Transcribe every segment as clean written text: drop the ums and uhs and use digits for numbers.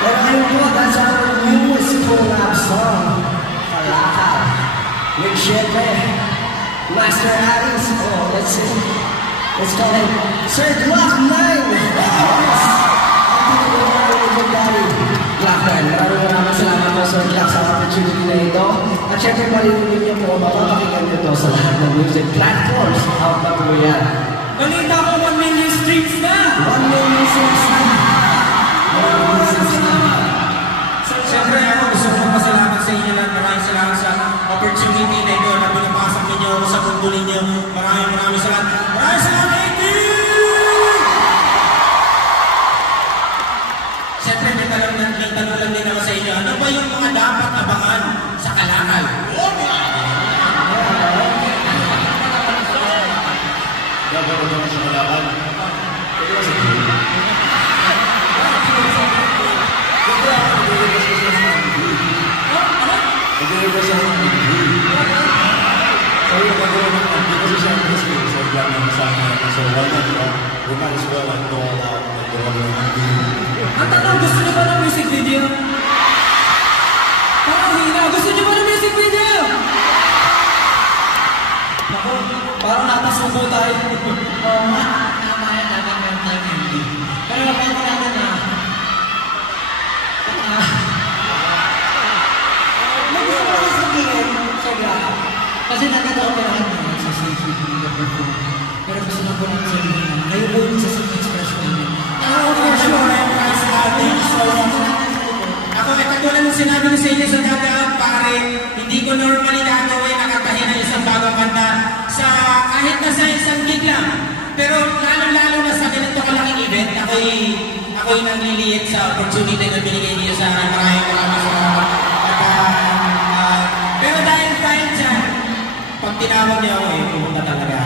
Pero ngayon po, that's our newest collab song, Kalakaw. With syempre, Master Aris. Oh, let's call him Sir Glock 9. Yes! Ang legendary Glock 9. Maraming salamat po Sir Glock sa opportunity na ito. At syempre, marinig niyo po, mapapakinggan niyo ito sa lahat ng music platforms. Out na po yan. Balita ko 1 million streams na! 1 million streams na! Siyempre ako gusto kong pasalamat sa inyo lang. Maraming salamat sa opportunity na ito na pinapasok ninyo ako sa mundo ninyo. Maraming salamat. Maraming salamat, AT! Siyempre may tanong lang din ako sa inyo. Ano ba yung mga dapat abangan sa Kalakal? Dapat abangan sa Kalakal? Nag-reverse siya sa hindi. Sabi ko pag-reverse ng hindi kasi siya Christmas. So, vlog na kasama natin. So, why not? We might as well and go all out and go all out. Ang tanong, gusto niyo ba ng music video? Parang hina, gusto niyo ba ng music video? Naku, parang natas na po tayo. Oo nga, namaya natin meron tayong hindi. Pero bakit natin na? Kasi nandito ako lahat naman sa CCTV na-perform. Pero gusto na po natin sabihin na kayo po yung sa express namin. For sure, guys, so ako ay katulad ng sinabi ko sa inyo sa dadaan, pare, hindi ko normally gagawin nakatahin ng isang bagong kanta sa kahit na sa isang gig lang. Pero lalo-lalo na sa ganito kalaking event, ako'y nangliliit sa opportunity na binigay niyo sa akin. Maraming salamat. Pero dahil dyan, pag tinawag niyo ako, pumunta talaga.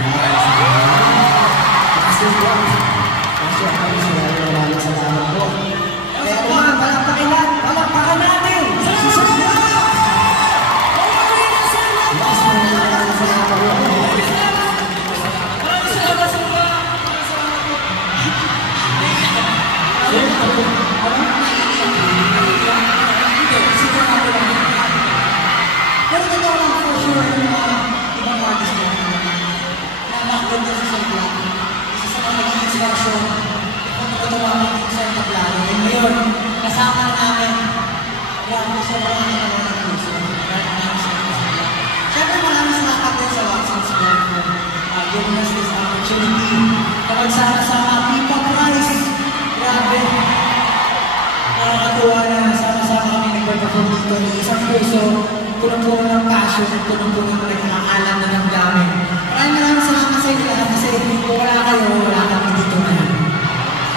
Maraming salamat po. Kaya naman, palakpakan natin! Pero totoo lang for sure yung mga ibang artist na nakaganda sa Sangla. Isa sa mga naging inspirasyon kung nagkatawa natin sa Tablado. And ngayon, kasama namin grabe sa mga nagkatawa ng puso. Grabe namin sa Sangla. Siyempre maraming salamat din sa Watson's Club for giving us this opportunity na magsama-sama Pipa Price. Grabe. Nakakatuwa na sama-sama kami nagpa-perform dito ng isang puso. Punong-puno ng passion at punong-puno ng nakakaalam na ng dami. Maraming salamat sa inyo lahat kasi kung wala kayo, wala kami dito na.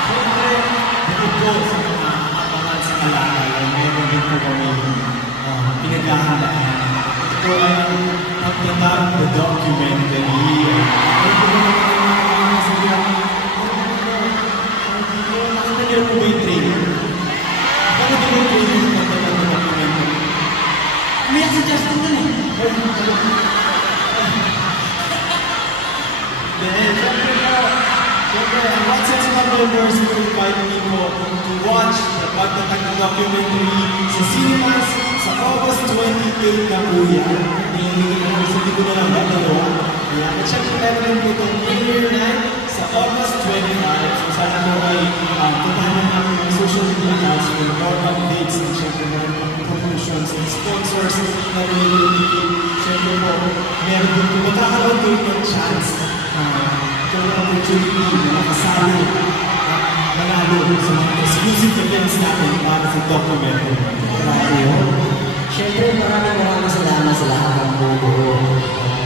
Siyempre, bukod po sa mga abangan sa Kalakal, meron din po kami pinaghahandaan. Ito po ay pagtatag na documentary. Nakita niyo po ba yung trailer? Bakit yung trailer ng pagtatag na documentary? Umiyak si Justin dun eh. Siyempre, ang Watson's Club members will invite me po to watch the pagtatag na documentary sa cinemas sa August 28 na po yan. Nililingin ko sa libo na lang dalawa. At siyempre, meron po itong premiere night sa August 25. So sana po ay puntahan namin yung social media accounts for more updates and siyempre meron pang promotions and sponsors na related. Siyempre po, meron din po magkakaroon kayo ng chance ito ang opportunity na makasali at manalo sa mga exclusive events natin para sa documentary. Grabe yun. Siyempre, maraming salamat sa lahat ng buo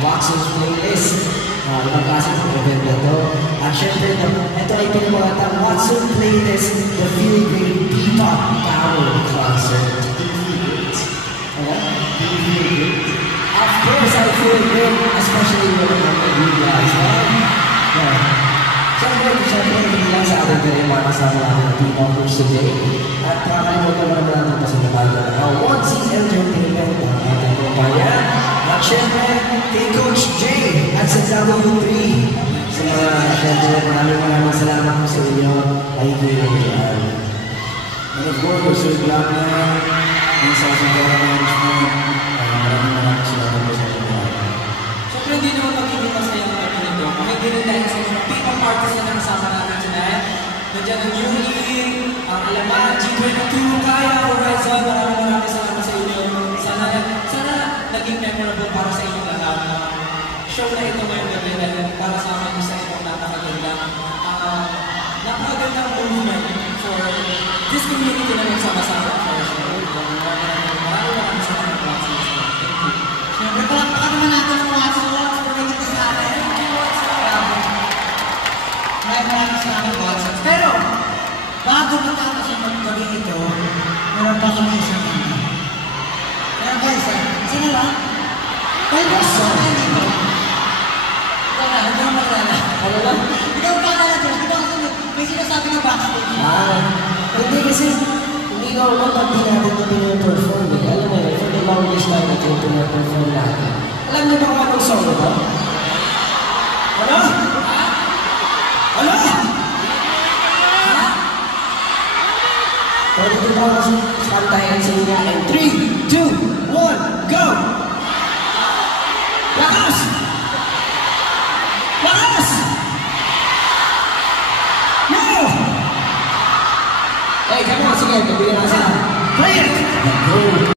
Watson's playlist. Ibang klase ng event na ito. At siyempre, ito ay pinamagatang Watson's playlist, the Feel Great Bebop Power Concert. Of course, I feel great, especially when I'm with you guys. Siyempre, hindi lang sa atin kayo makasama natin ng Bebop Groups today. At makakalimutan mo naman natin pasinabanda ng 1C Entertainment ng ating kumpanya. At siyempre, kay Coach J at sa W3. Sa mga siyempre, maraming salamat po sa inyo. Ay, And of course, Sir Blackman, and sa Sangara Management, maraming salamat po sa inyo. Siyempre, hindi naman magiging masaya ang kami nito. Kung hindi rin dahil sa mga people parties na nakasama natin tonight. Nandiyan ang Yuri, ang Alaman, G22, Kaya, Horizon, maraming salamat sa inyo. Sana naging memorable para sa inyo lahat. Show na ito ngayong gabi dahil para sa amin isa itong napakagandang movement for this community na nagsama-sama for sure. Maraming salamat po sa inyo. Thank you. Siyempre, palakpakan naman natin ang mga sulat for making this happen. Maraming salamat po. Pero, bago matapos yung gabi ito, meron pa kami isang kanta. Meron ba isa? Isa na lang? Pwede ba sa akin dito? Ikaw na, hindi mo maglala. Ano lang? Ikaw pa na lang, di ba kasi may sinasabi na backstage? Hindi kasi, hindi normal pag di natin ito pinaperform eh. Alam mo yun, for the longest time ito yung pinaperform natin. Alam niyo ba kung anong song ito? Ano? Ano? Pwede ko ba kasi kantahin sa inyo? And 3, 2, 1, go! Lakas! Lakas! No! Hey, come on, sige, pagbilang ka sa. Play it! Go!